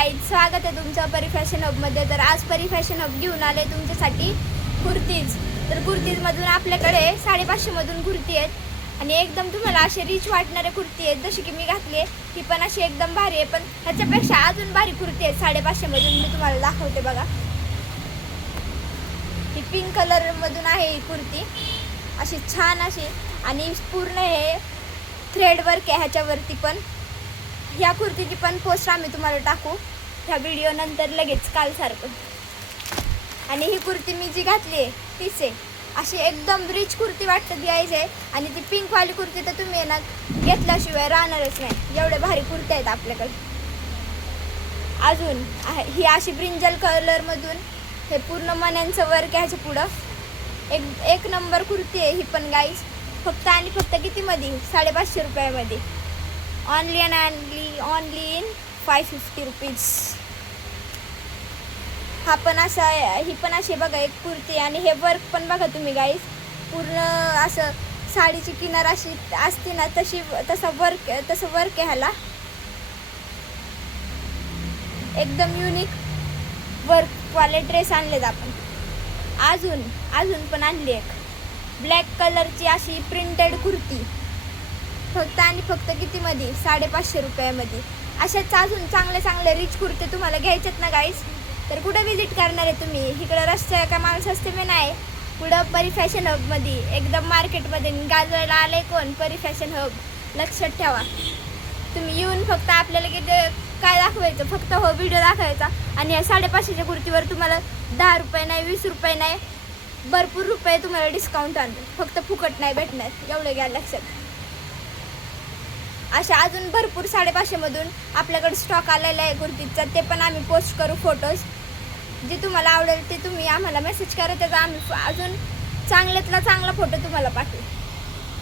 Guys, स्वागत आहे तुमचं परी फॅशन हबमध्ये. तर आज परी फॅशन हब घेऊन आले तुमच्यासाठी कुर्तीज. तर कुर्तीजमधून आपल्याकडे 550 मधून कुर्ती आहेत आणि एकदम तुम्हाला असे रिच वाटणारे कुर्ती आहेत. जशी की मी घातली आहे ही पण अशी एकदम भारी आहे, पण ह्याच्यापेक्षा अजून भारी कुर्ती आहेत 550 मधून. मी तुम्हाला दाखवते बघा. ही पिंक कलर मधून आहे ही कुर्ती, अशी छान अशी, आणि पूर्ण हे थ्रेड वर्क आहे ह्याच्यावरती. पण ह्या कुर्तीची पण पोस्ट आम्ही तुम्हाला टाकू ह्या व्हिडिओ नंतर लगेच कालसारखं. आणि ही कुर्ती मी जी घातली आहे तीच आहे. अशी एकदम रिच कुर्ती वाटतं द्यायची आहे. आणि ती पिंकवाली कुर्ती तर तुम्ही ना घेतल्याशिवाय राहणारच नाही, एवढे भारी कुर्त्या आहेत आपल्याकडे. अजून ही अशी ब्रिंजल कलरमधून हे पूर्ण मण्यांचं वर्क आहे ह्याच्या पुढं. एक नंबर कुर्ती आहे ही पण गाईज. फक्त आणि फक्त कितीमध्ये? 550 रुपयामध्ये. Only in 550 rupees. हा पण असा, ही पण अशी बघा एक कुर्ती. आणि हे वर्क पण बघा तुम्ही गाईज, पूर्ण असं साडीची किनार अशी असते ना तसं वर्क आहे ह्याला. एकदम युनिक वर्कवाले ड्रेस आणलेत आपण. अजून पण आणली एक ब्लॅक कलरची अशी प्रिंटेड कुर्ती. फक्त आणि फक्त कितीमध्ये? 550 रुपयामध्ये. अशाच अजून चांगले रिच कुर्ते तुम्हाला घ्यायच्यात ना गाईज, तर कुठं विजिट करणार आहे तुम्ही? इकडं रस्त्या का माणूस असते मी नाही, कुठं परी फॅशन हबमध्ये, एकदम मार्केटमध्ये गाजवायला आले कोण? परी फॅशन हब. लक्षात ठेवा. तुम्ही येऊन फक्त आपल्याला किती काय दाखवायचं, फक्त हो व्हिडिओ दाखवायचा. आणि या 550च्या कुर्तीवर तुम्हाला 10 रुपये नाही, 20 रुपये नाही, भरपूर रुपये तुम्हाला डिस्काउंट आणतो. फक्त फुकट नाही भेटणार, एवढं घ्या लक्षात. अशा अजून भरपूर 550 मधून आपल्याकडे स्टॉक आलेला आहे कुर्तीचा. ते पण आम्ही पोस्ट करू फोटोज. जे तुम्हाला आवडेल ते तुम्ही आम्हाला मेसेज करा, त्याचा आम्ही अजून चांगल्यातला चांगला फोटो तुम्हाला पाठवू.